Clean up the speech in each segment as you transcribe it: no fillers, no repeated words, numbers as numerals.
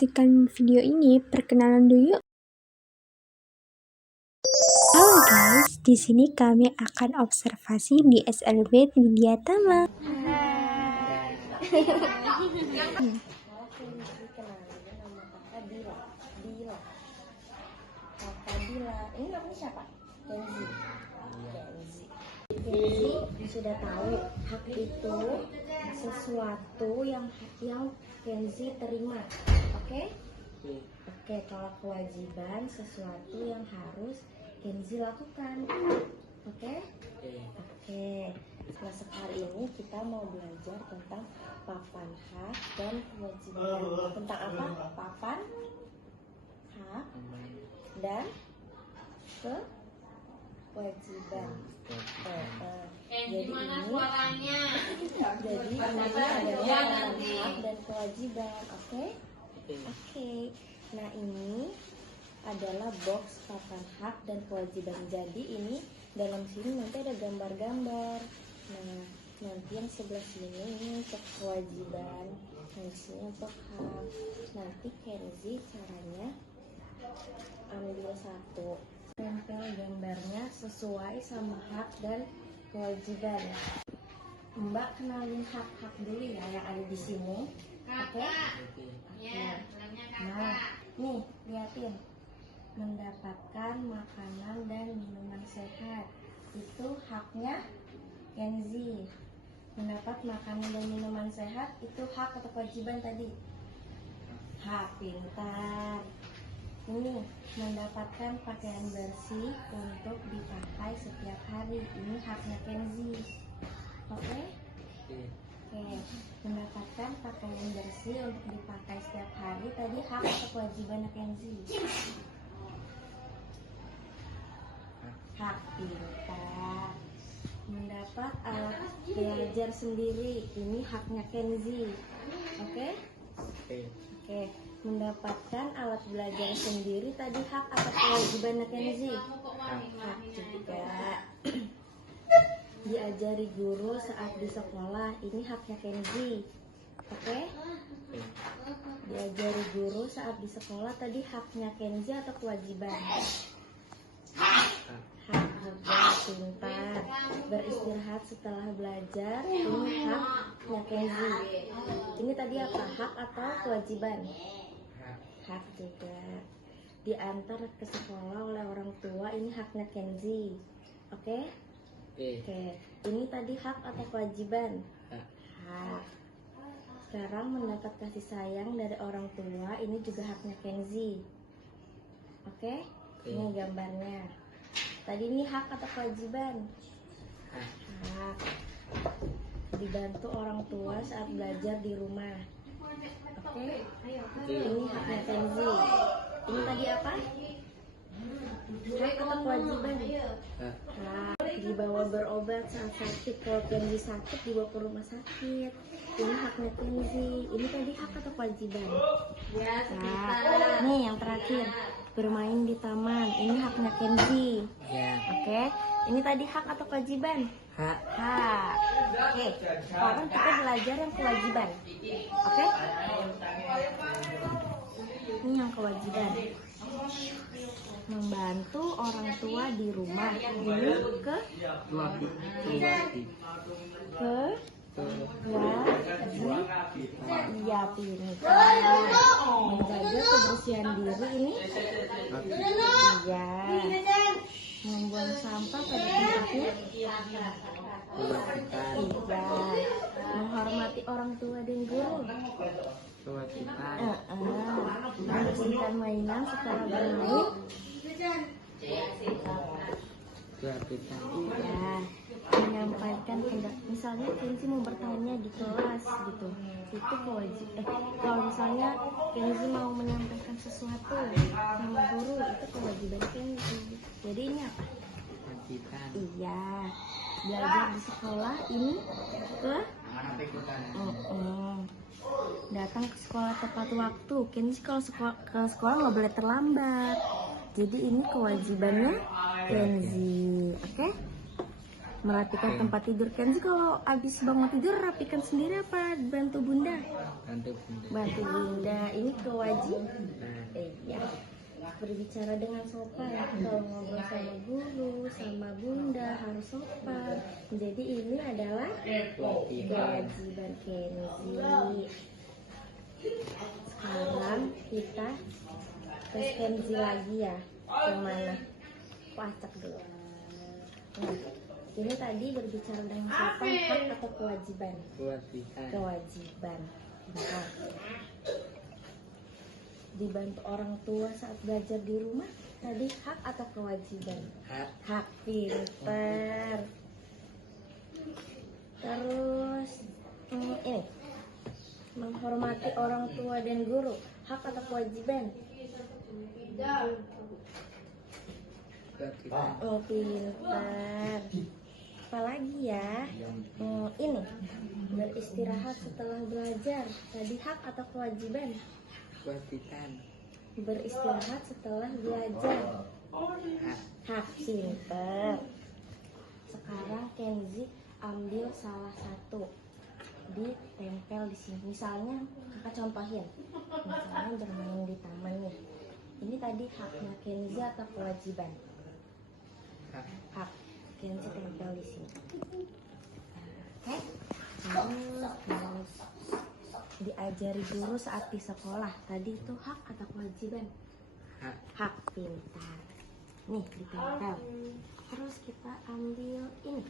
menyaksikan video ini, perkenalan dulu yuk. Halo guys, di sini kami akan observasi di SLB Widyatama. Ini namanya siapa? Kenzi sudah tahu hak itu sesuatu yang Kenzi terima. Oke, kalau kewajiban sesuatu yang harus Kenzi lakukan. Oke. Nah, sekali ini kita mau belajar tentang papan hak dan kewajiban. Tentang apa? Papan hak dan kewajiban. Jadi ini adalah hak dan kewajiban. Oke. Nah, ini adalah box papan hak dan kewajiban. Jadi ini dalam sini nanti ada gambar-gambar. Nah, nanti yang sebelah sini ini untuk kewajiban, yang sini untuk hak. Nanti Kenzi caranya ambil satu, tempel gambarnya sesuai sama hak dan kewajiban. Mbak kenalin hak-hak dulu ya yang ada di sini. Oke? Nah, nih liatin. Mendapatkan makanan dan minuman sehat itu haknya Kenzi. Mendapat makanan dan minuman sehat itu hak atau kewajiban tadi? Hak, pintar. Ini mendapatkan pakaian bersih untuk dipakai setiap hari, ini haknya Kenzi. Oke. Mendapatkan pakaian bersih untuk dipakai setiap hari tadi hak atau kewajiban Kenzi? Hak, pintar. Mendapat alat belajar sendiri, ini haknya Kenzi. Oke. Mendapatkan alat belajar sendiri tadi hak atau kewajiban Kenzi? Hak juga. Diajari guru saat di sekolah, ini haknya Kenzi. Oke? Diajari guru saat di sekolah tadi haknya Kenzi atau kewajiban? Hak juga, pintar. Beristirahat setelah belajar, ini haknya Kenzi. Ini tadi apa? Hak atau kewajiban? Hak juga. Diantar ke sekolah oleh orang tua, ini haknya Kenzi. Oke. Ini tadi hak atau kewajiban? Hak. Sekarang mendapat kasih sayang dari orang tua, ini juga haknya Kenzi. Oke. Ini gambarnya. Tadi ini hak atau kewajiban? Hak. Dibantu orang tua saat belajar di rumah. Oke. Ini haknya Kenzi. Ini tadi apa? Hak atau kewajiban? Hak. Dibawa berobat saat sakit. Kalau Kenzi sakit dibawa ke rumah sakit, ini haknya Kenzi. Ini tadi hak atau kewajiban? Hak. Nih yang terakhir, bermain di taman, ini haknya Kenzi. Oke. Ini tadi hak atau kewajiban? Hak. Oke. Sekarang kita belajar yang kewajiban. Oke. Ini yang kewajiban. Membantu orang tua di rumah, ini iya, pintar. Menjaga kebersihan diri, ini iya. Membuang sampah pada tempatnya, iya. Menghormati orang tua dan guru, membersihkan mainan setelah bermain, iya. Menyampaikan pendapat, misalnya Kenzi mau bertanya di kelas gitu, itu kewajiban. Kalau misalnya Kenzi mau menyampaikan sesuatu sama guru, itu kewajiban Kenzi. Jadi ini apa? Kewajiban. Iya. Belajar di sekolah, ini datang ke sekolah tepat waktu. Kenzi kalau ke sekolah nggak boleh terlambat. Jadi ini kewajibannya Kenzi. Oke? Merapikan tempat tidur. Kenzi kalau habis bangun tidur rapikan sendiri apa bantu bunda? Bantu bunda. Bantu bunda. Ini kewajiban. Iya. Berbicara dengan sopan. Kalau ngobrol sama guru, sama bunda harus sopan. Jadi ini adalah kewajiban Kenzi. Sekarang kita tes Kenzi lagi ya. Yang mana? Acak dulu. Nah, ini tadi berbicara dengan sopan, hak atau kewajiban? Kewajiban. Nah, dibantu orang tua saat belajar di rumah tadi hak atau kewajiban? Hak. Pinter. Terus ini menghormati orang tua dan guru hak atau kewajiban? Oh, pinter. Apalagi ya? Ini beristirahat setelah belajar tadi hak atau kewajiban? Beristirahat setelah belajar hak. Pinter. Sekarang Kenzi ambil salah satu, ditempel di sini. Misalnya kakak contohin, misalnya bermain di taman nih. Ini tadi haknya Kenzi atau kewajiban? Hak. Kenzi tempel di sini. Oke. Terus diajari guru saat di sekolah tadi itu hak atau kewajiban? Hak. Pintar. Nih ditempel. Terus kita ambil ini,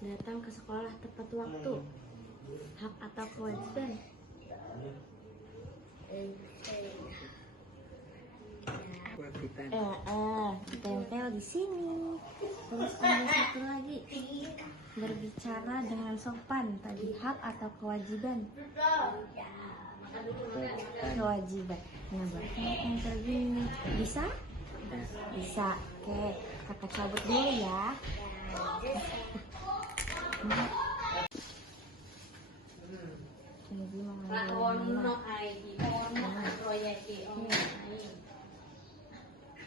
datang ke sekolah tepat waktu hak atau kewajiban? Ditempel di sini. Terus ambil satu lagi, berbicara dengan sopan tadi hak atau kewajiban? Kewajiban. Nah, berarti tempel gini bisa? Bisa. Oke, kakak cabut dulu ya. Ini mau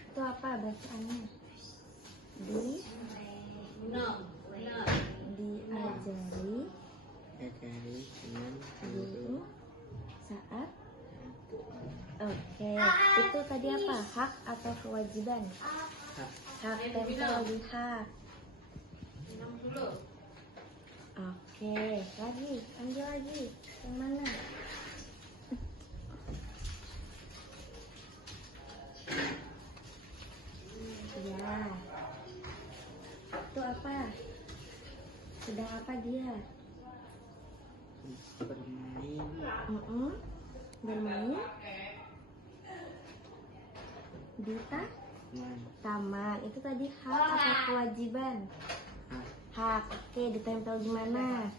itu apa bacaannya? Diajari guru saat. Oke, itu tadi apa? Hak atau kewajiban? Hak. Tempel di hak. Oke, lagi, ambil lagi. Yang mana? Ya. Itu apa? Sedang apa dia? Bermain. Bermain di taman. Itu tadi hak atau kewajiban? Hak. Oke, ditempel di mana?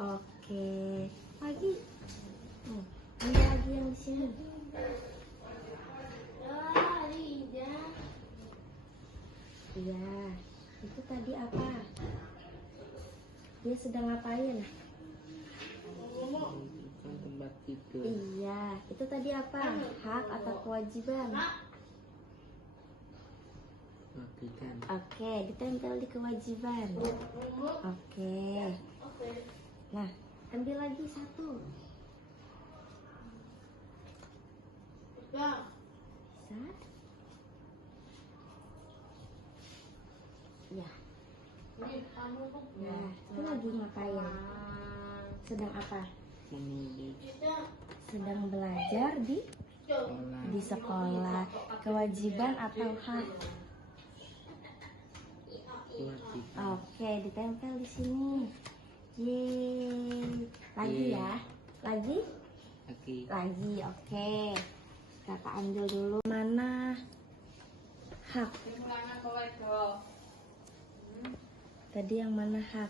Oke. Lagi. Ambil lagi yang di sini. Iya. Itu tadi apa? Dia sedang ngapain? Tempat tidur. Iya. Itu tadi apa? Hak atau kewajiban? Kewajiban. Oke, ditempel di kewajiban. Oke. Nah, ambil lagi satu. Bisa? Ya. Nah, itu lagi ngapain? Sedang apa? Menulis. Sedang belajar di sekolah. Kewajiban atau hak? Kewajiban. Oke, ditempel di sini. Yeay. Lagi ya? Lagi? Lagi, oke. Kakak ambil dulu. Mana hak? Tadi yang mana hak?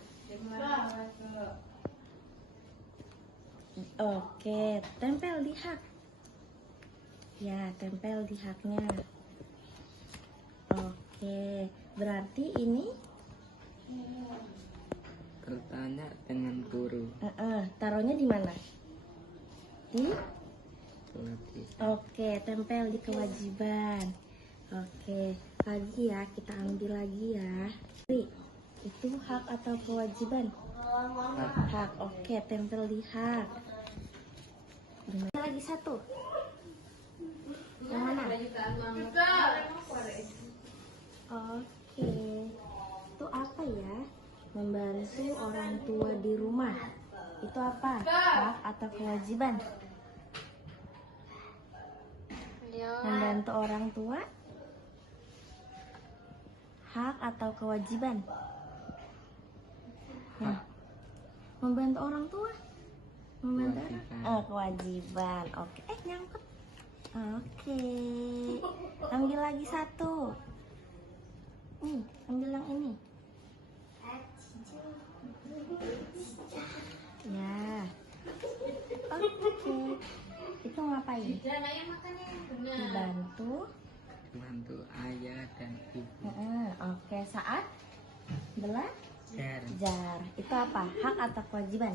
Oke, tempel di hak. Ya, tempel di haknya. Oke, berarti ini Bertanya dengan guru. taruhnya di mana? Di? Kewajiban. Oke, tempel di kewajiban. Oke, lagi ya, kita ambil lagi ya. Nih, Itu hak atau kewajiban? Hak. Oke, tempel di hak. Gimana lagi satu? Yang mana? Oke. Itu apa ya? Membantu orang tua di rumah. Itu apa? Hak atau kewajiban? Membantu orang tua? Hak atau kewajiban? Membantu orang tua? Membantu kewajiban. Oke. Nyangkut. Oke. Ambil lagi satu. Ambil yang ini. Ya. Oke. Itu ngapain? Bantu ayah dan ibu. Oke, saat belajar. Jar. Itu apa? Hak atau kewajiban?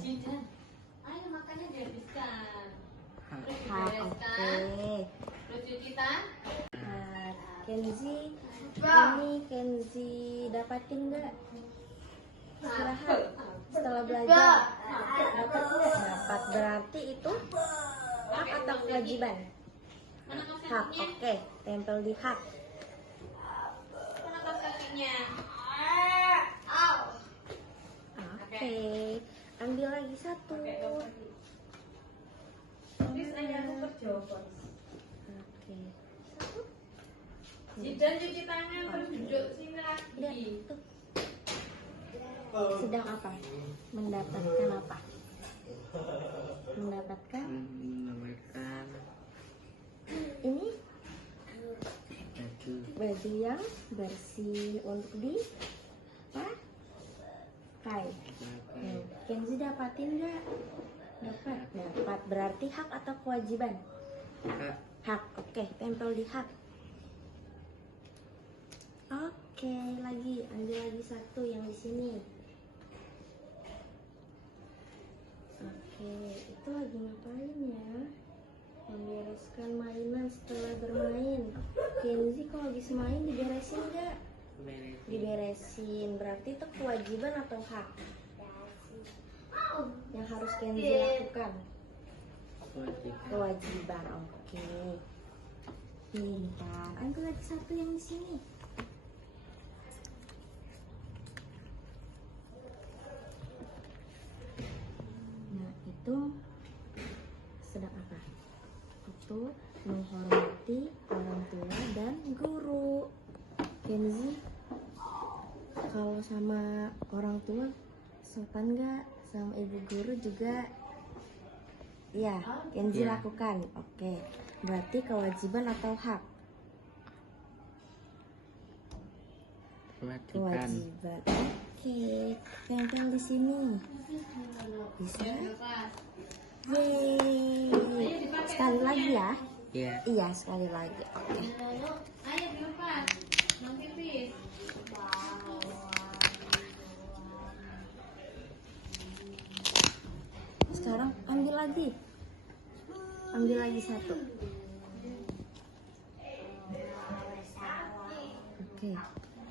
Hak. Oke. Kenzi dapatin nggak istirahat setelah belajar? Dapat nggak? Dapat. Berarti itu hak atau kewajiban? Hak. Oke, tempel di hak. Oke, ambil lagi satu. Oke. Dan cuci tangan terus duduk sini lagi. Tuh. Sedang apa? Mendapatkan apa? Mendapatkan Memberikan ini baju. baju yang bersih untuk dipakai. Kenzi dapatin nggak? Dapat. Berarti hak atau kewajiban? Hak. Oke, tempel di hak. Oke, lagi ambil lagi satu yang di sini. Oke, itu lagi ngapain ya? Membereskan mainan setelah bermain. Kenzi kalau habis main diberesin nggak? Diberesin. Berarti itu kewajiban atau hak? Yang harus Kenzi lakukan? Kewajiban. Oke. Pintar. Ambil lagi satu yang di sini. Nah, itu sedang apa? Itu menghormati orang tua dan guru. Kenzi kalau sama orang tua sopan nggak? Sama ibu guru juga? Ya, Kenzi Ya. lakukan. Oke, berarti kewajiban atau hak? Kewajiban. Kewajiban. Oke, tempel di sini. Bisa? Yeay. Sekali lagi ya? Ya. Iya, sekali lagi. Oke. Ayo dilepas. Mang Pipis. Sekarang ambil lagi. Ambil lagi satu. Oke.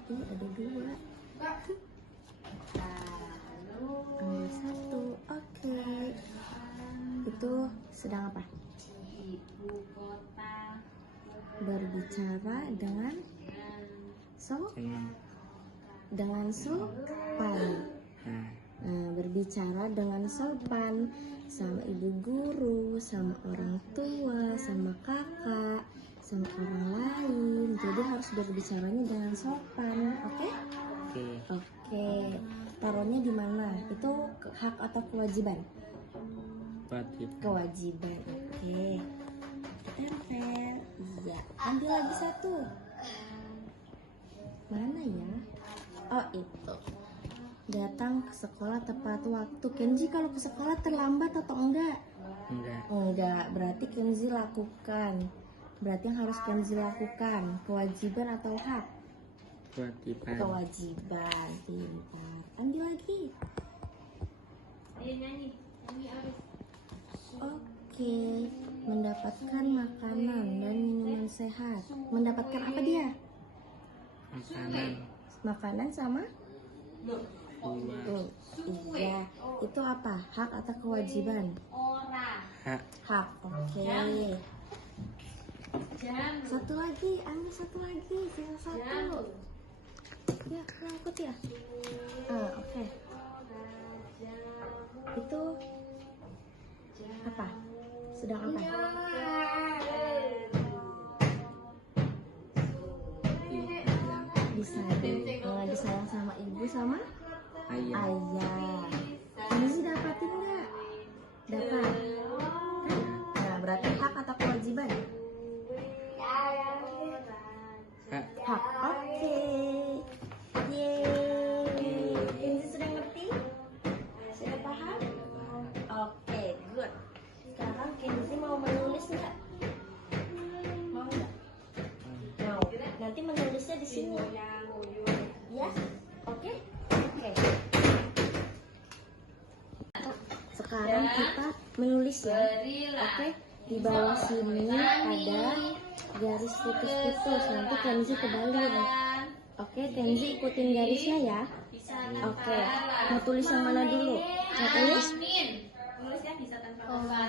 Ini ada dua. Ambil satu. Oke. Itu sedang apa? Berbicara dengan dengan sopan. Nah, berbicara dengan sopan sama ibu guru, sama orang tua, sama kakak, sama orang lain. Jadi harus berbicaranya dengan sopan, oke? Oke. Taruhnya di mana? Itu hak atau kewajiban? Kewajiban. Oke. Tempel. Iya. Ambil lagi satu. Mana ya? Oh, itu. Datang ke sekolah tepat waktu. Kenzi kalau ke sekolah terlambat atau enggak? Enggak. Berarti Kenzi lakukan. Berarti yang harus Kenzi lakukan kewajiban atau hak? Kewajiban. Pintar. Ambil lagi. Ayo nyanyi. Nyanyi abis. Oke. Mendapatkan makanan dan minuman sehat. Mendapatkan apa dia? Makanan. Makanan sama dua, Iya. Itu apa? Hak atau kewajiban? hak, Hak. Oke. Satu lagi, ambil satu lagi, tinggal satu. Ya, ngikut ya. Oke. Itu apa? Sedang apa? Disayang sama ibu sama ayah, ayah. Ini sih dapatin nggak? Dapat. Nah, berarti hak atau kewajiban? hak, Hak. Oke. Yeay. Kenzi sudah ngerti? Sudah paham? Oke, good. Sekarang Kenzi mau menulis nggak? Mau nggak? Mau. Nanti menulisnya di sini. Ya? Oke? Oke. Sekarang kita menulis ya. Oke? Di bawah sini ada garis putus-putus. Nanti Kenzi tebalin. Oke, Kenzi ikutin garisnya ya. Oke. Mau tulis yang mana dulu? Mau tulis? Tulisnya bisa tanpa kepala.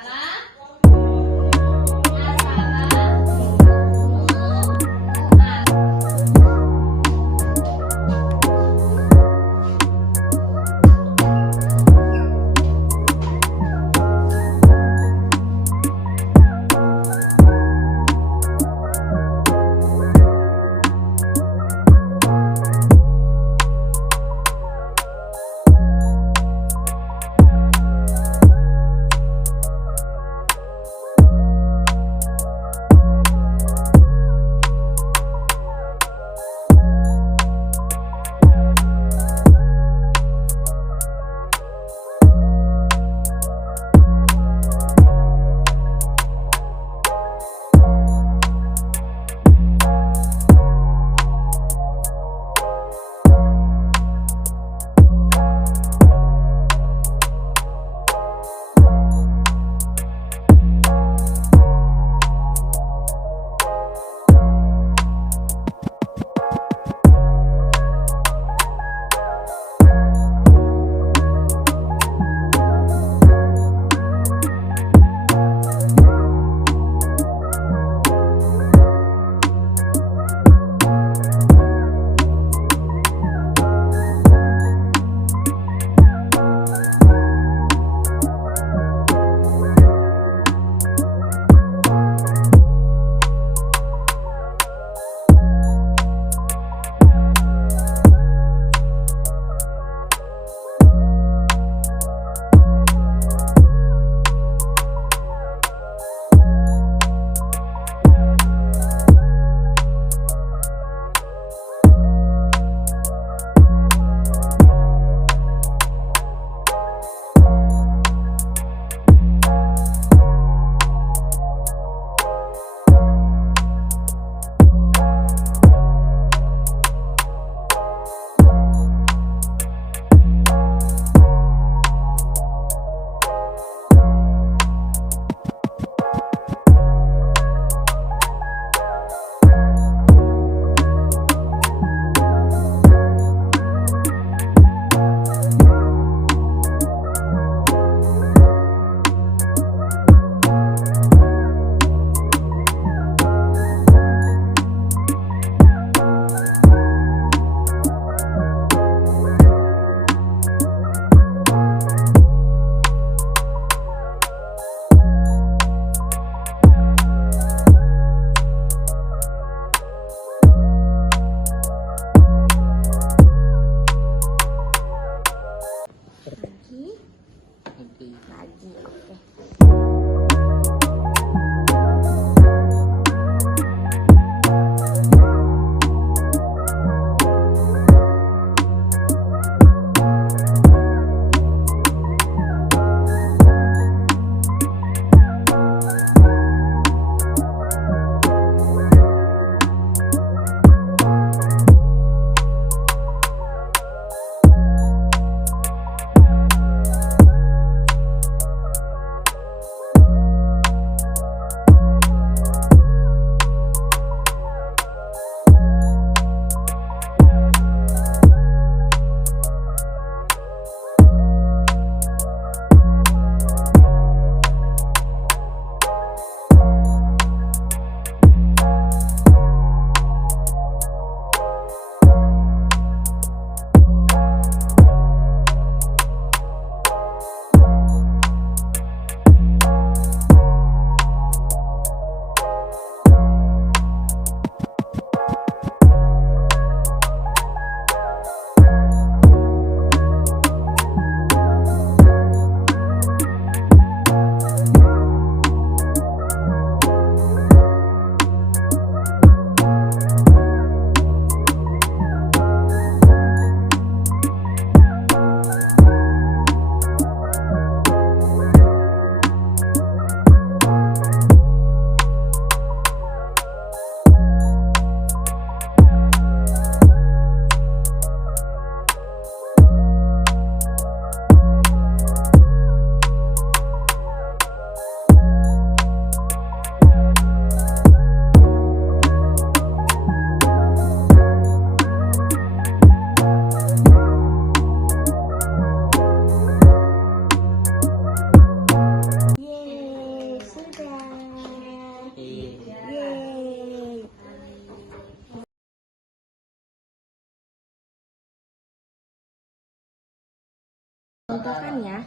contohkan ya.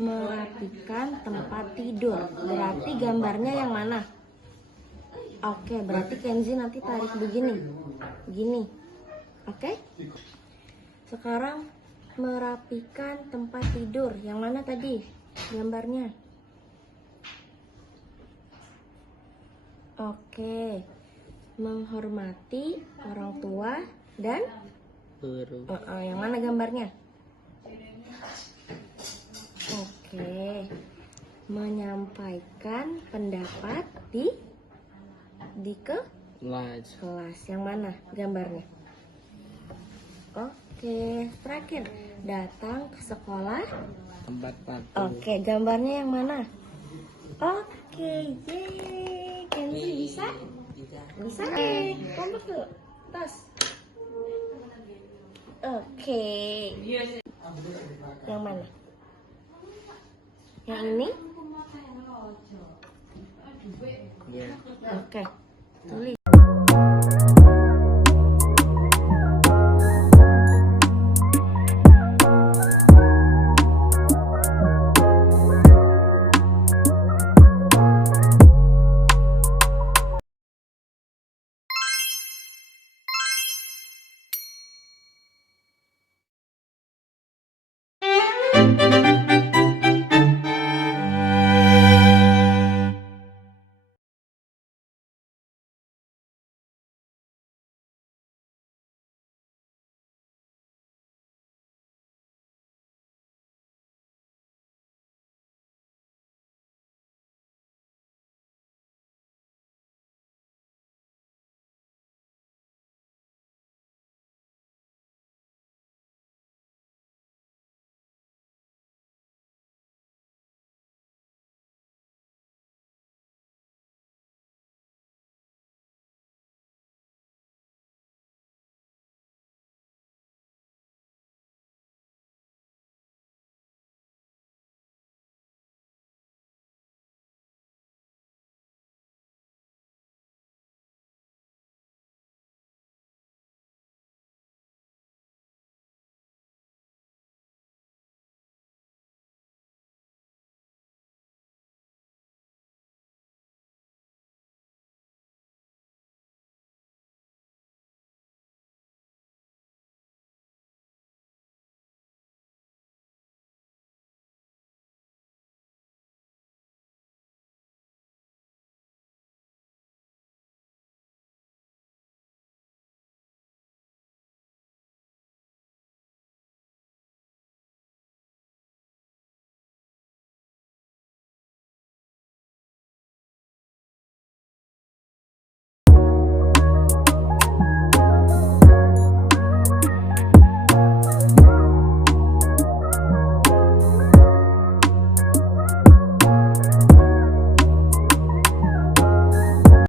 Merapikan tempat tidur. Berarti gambarnya yang mana? Oke, berarti Kenzi nanti tarik begini. Begini. Oke? Sekarang merapikan tempat tidur. Yang mana tadi gambarnya? Oke. Menghormati orang tua dan Guru. yang mana gambarnya? Oke. Menyampaikan pendapat di Kelas. kelas. Yang mana gambarnya? Oke, terakhir datang ke sekolah. Tempat patuh. Oke, gambarnya yang mana? Oke, yeay. Kenzi bisa? Bisa? Kompak dulu. Tos. Oke. Yang mana? Yang ini? Ya. Oke. Tulis.